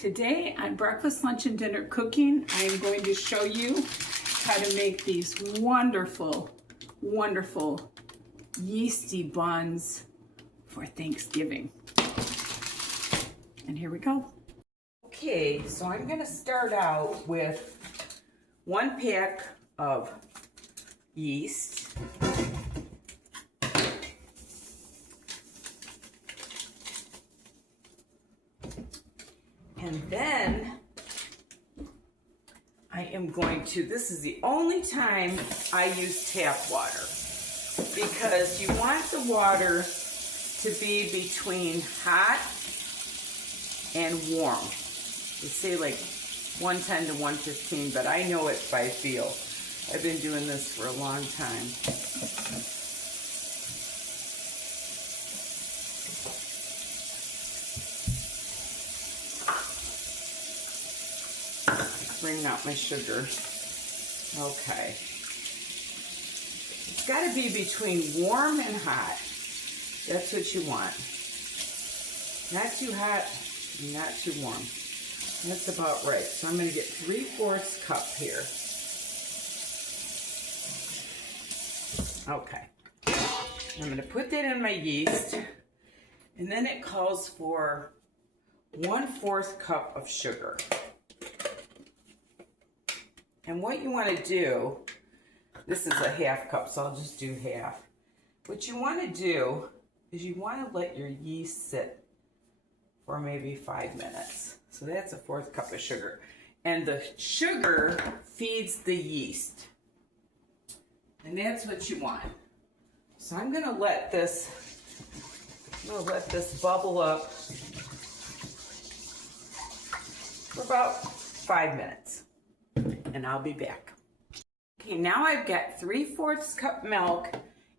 Today on Breakfast, Lunch, and Dinner Cooking, I am going to show you how to make these wonderful, wonderful yeasty buns for Thanksgiving. And here we go. Okay, so I'm going to start out with 1 pack of yeast. And then I am going to, this is the only time I use tap water, because you want the water to be between hot and warm. They say like 110 to 115, but I know it by feel. I've been doing this for a long time. Bring out my sugar. Okay. It's got to be between warm and hot. That's what you want. Not too hot, not too warm. That's about right. So I'm going to get 3/4 cup here. Okay. I'm going to put that in my yeast, and then it calls for 1/4 cup of sugar. And what you want to do, this is a 1/2 cup, so I'll just do half. What you want to do is you want to let your yeast sit for maybe 5 minutes. So that's a 1/4 cup of sugar. And the sugar feeds the yeast. And that's what you want. So I'm going to let this bubble up for about 5 minutes. And I'll be back. Okay, now I've got 3/4 cup milk,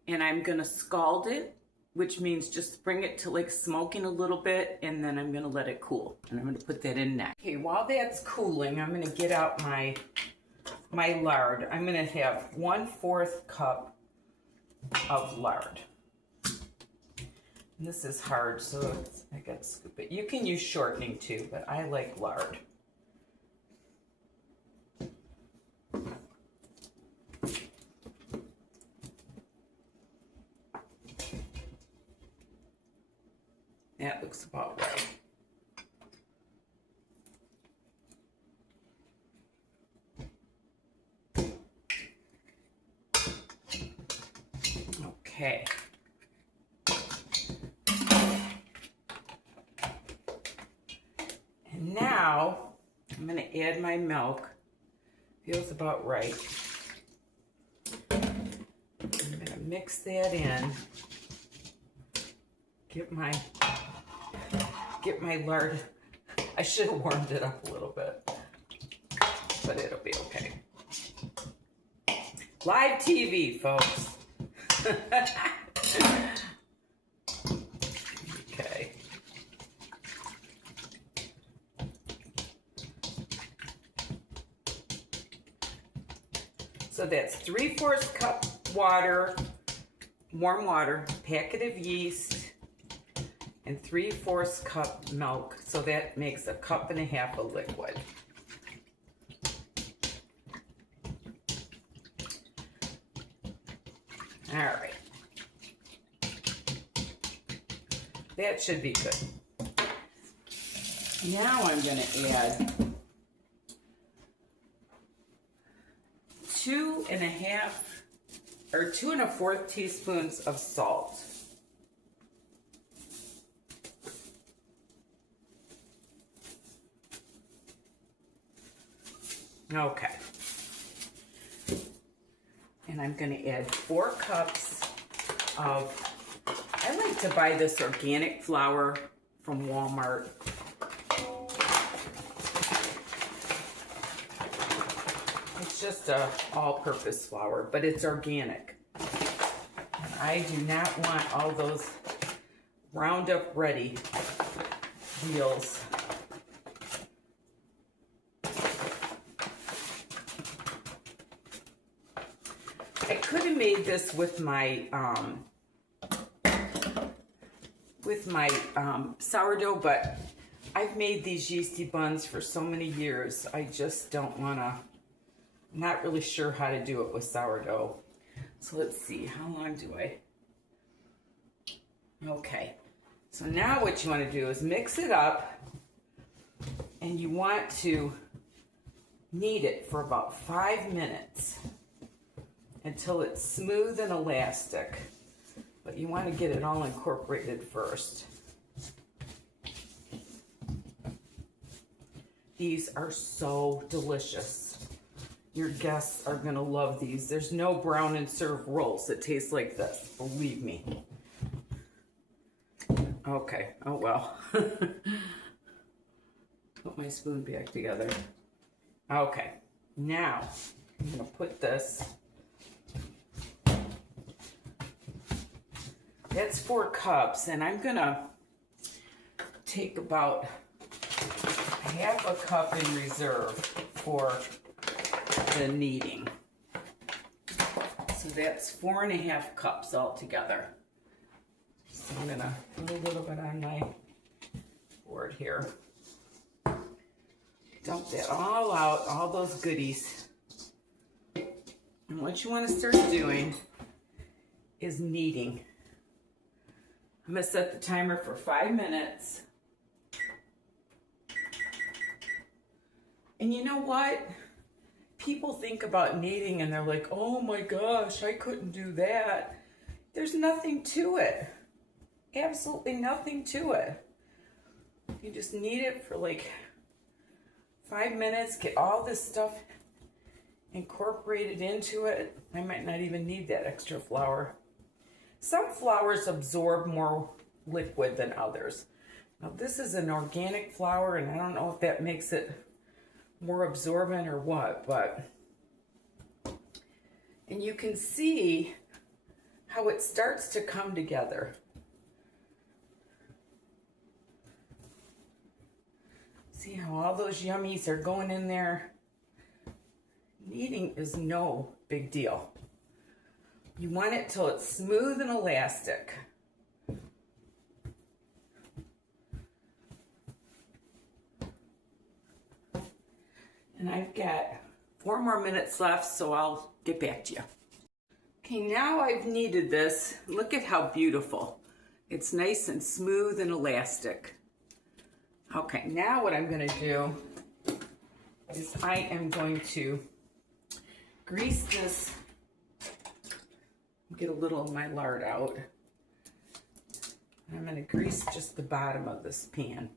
and I'm gonna scald it, which means just bring it to like smoking a little bit, and then I'm gonna let it cool. And I'm gonna put that in next. Okay, while that's cooling, I'm gonna get out my lard. I'm gonna have 1/4 cup of lard. And this is hard, so I gotta scoop it. You can use shortening too, but I like lard. That looks about right. Okay. And now I'm going to add my milk. Feels about right. I'm going to mix that in. Get my lard. I should have warmed it up a little bit, but it'll be okay. Live TV, folks. Okay. So that's 3/4 cup water, warm water, packet of yeast, and 3/4 cup milk, so that makes 1.5 cups of liquid. All right. That should be good. Now I'm going to add 2 1/4 teaspoons of salt. Okay. And I'm going to add 4 cups of, I like to buy this organic flour from Walmart. It's just a all-purpose flour, but it's organic. And I do not want all those Roundup Ready wheels. I could have made this with my sourdough, but I've made these yeasty buns for so many years. I just don't wanna, not really sure how to do it with sourdough. So let's see, how long do I? Okay, so now what you wanna do is mix it up, and you want to knead it for about 5 minutes until it's smooth and elastic. But you want to get it all incorporated first. These are so delicious. Your guests are gonna love these. There's no brown and serve rolls that taste like this, believe me. Okay, oh well. Put my spoon back together. Okay, now I'm gonna put this. That's 4 cups, and I'm gonna take about half a cup in reserve for the kneading. So that's 4.5 cups altogether. So I'm gonna put a little bit on my board here. Dump that all out, all those goodies. And what you want to start doing is kneading. I'm going to set the timer for 5 minutes. And you know what? People think about kneading and they're like, oh my gosh, I couldn't do that. There's nothing to it. Absolutely nothing to it. You just knead it for like 5 minutes, get all this stuff incorporated into it. I might not even need that extra flour. Some flours absorb more liquid than others. Now this is an organic flour, and I don't know if that makes it more absorbent or what, but, and you can see how it starts to come together. See how all those yummies are going in there? Kneading is no big deal. You want it till it's smooth and elastic. And I've got 4 more minutes left, so I'll get back to you. Okay, now I've kneaded this. Look at how beautiful. It's nice and smooth and elastic. Okay, now what I'm going to do is I am going to grease this, get a little of my lard out. I'm going to grease just the bottom of this pan.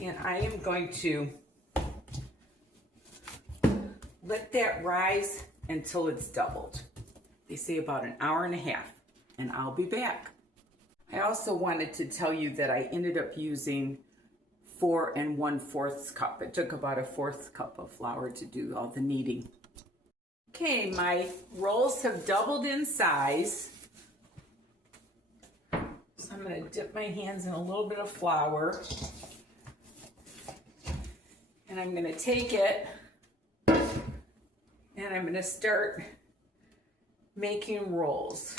And I am going to let that rise until it's doubled. They say about 1.5 hours, and I'll be back. I also wanted to tell you that I ended up using 4 1/4 cup. It took about 1/4 cup of flour to do all the kneading. Okay, my rolls have doubled in size. So I'm going to dip my hands in a little bit of flour. And I'm going to take it and I'm going to start making rolls.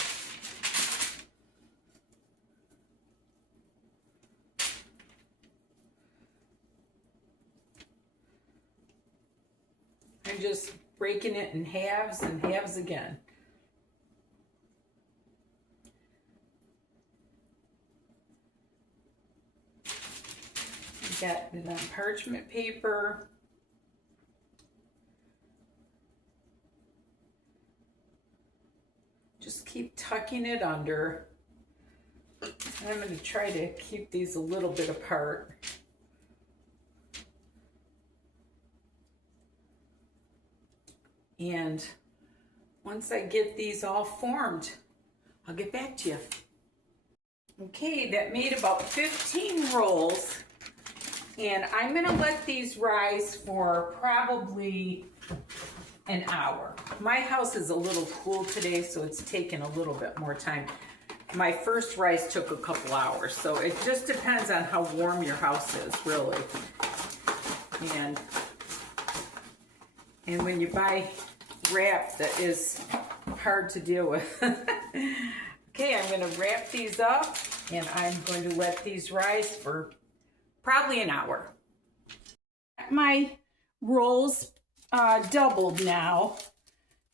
I'm just breaking it in halves and halves again. Got it on parchment paper. Just keep tucking it under. And I'm going to try to keep these a little bit apart. And once I get these all formed, I'll get back to you. Okay, that made about 15 rolls. And I'm going to let these rise for probably 1 hour. My house is a little cool today, so it's taken a little bit more time. My first rise took a couple hours, so it just depends on how warm your house is, really. And And when you buy wrap that is hard to deal with. Okay, I'm going to wrap these up and I'm going to let these rise for probably an hour. My rolls doubled now.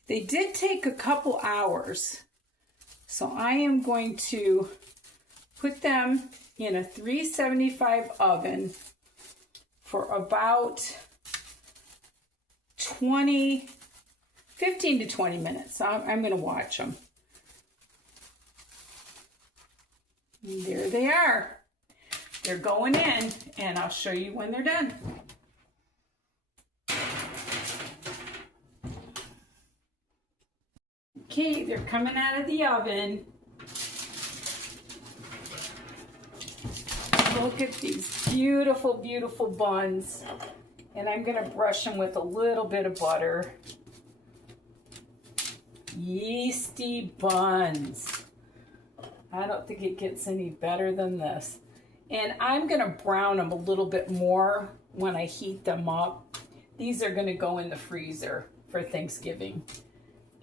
They did take a couple hours. So I am going to put them in a 375 oven for about 15 to 20 minutes. I'm going to watch them. And there they are. They're going in, and I'll show you when they're done. Okay, they're coming out of the oven. Look at these beautiful, beautiful buns. And I'm going to brush them with a little bit of butter. Yeasty Buns. I don't think it gets any better than this. And I'm going to brown them a little bit more when I heat them up. These are going to go in the freezer for Thanksgiving.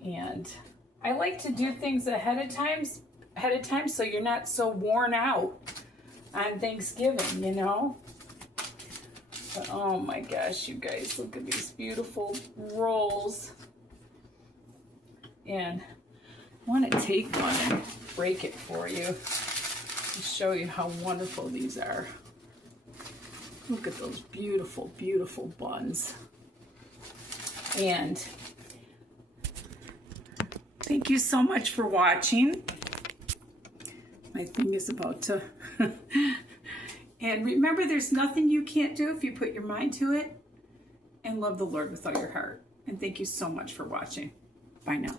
And I like to do things ahead of time so you're not so worn out on Thanksgiving, you know? But oh my gosh, you guys, look at these beautiful rolls. And I want to take one and break it for you to show you how wonderful these are. Look at those beautiful, beautiful buns. And thank you so much for watching. My thing is about to... And remember, there's nothing you can't do if you put your mind to it. And love the Lord with all your heart. And thank you so much for watching. Bye now.